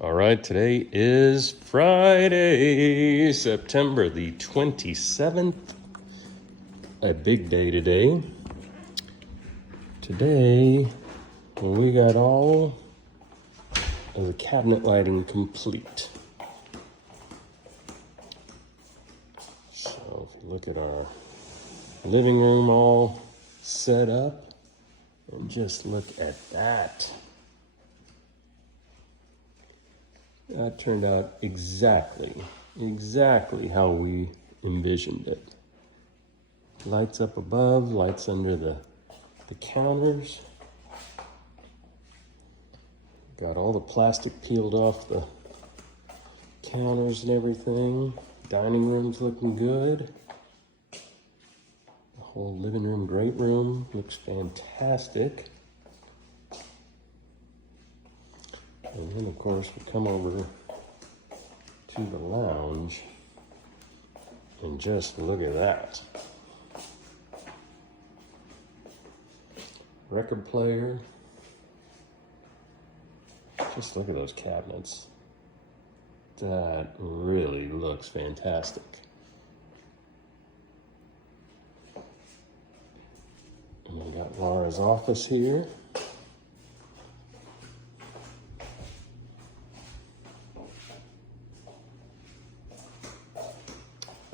All right, today is Friday, September the 27th. A big day today. Today, we got all of the cabinet lighting complete. So if you look at our living room all set up, and just look at that. That turned out exactly how we envisioned it. Lights up above, lights under the counters. Got all the plastic peeled off the counters and everything. Dining room's looking good. The whole living room, great room, looks fantastic. And then, of course, we come over to the lounge and just look at that. Record player. Just look at those cabinets. That really looks fantastic. And we got Laura's office here.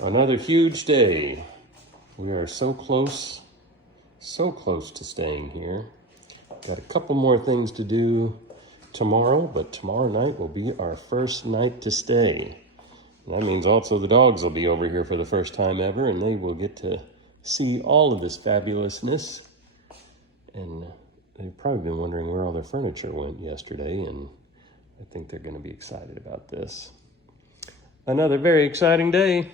Another huge day. We are so close to staying here. Got a couple more things to do tomorrow, but tomorrow night will be our first night to stay. And that means also the dogs will be over here for the first time ever, and they will get to see all of this fabulousness. And they've probably been wondering where all their furniture went yesterday, and I think they're going to be excited about this. Another very exciting day.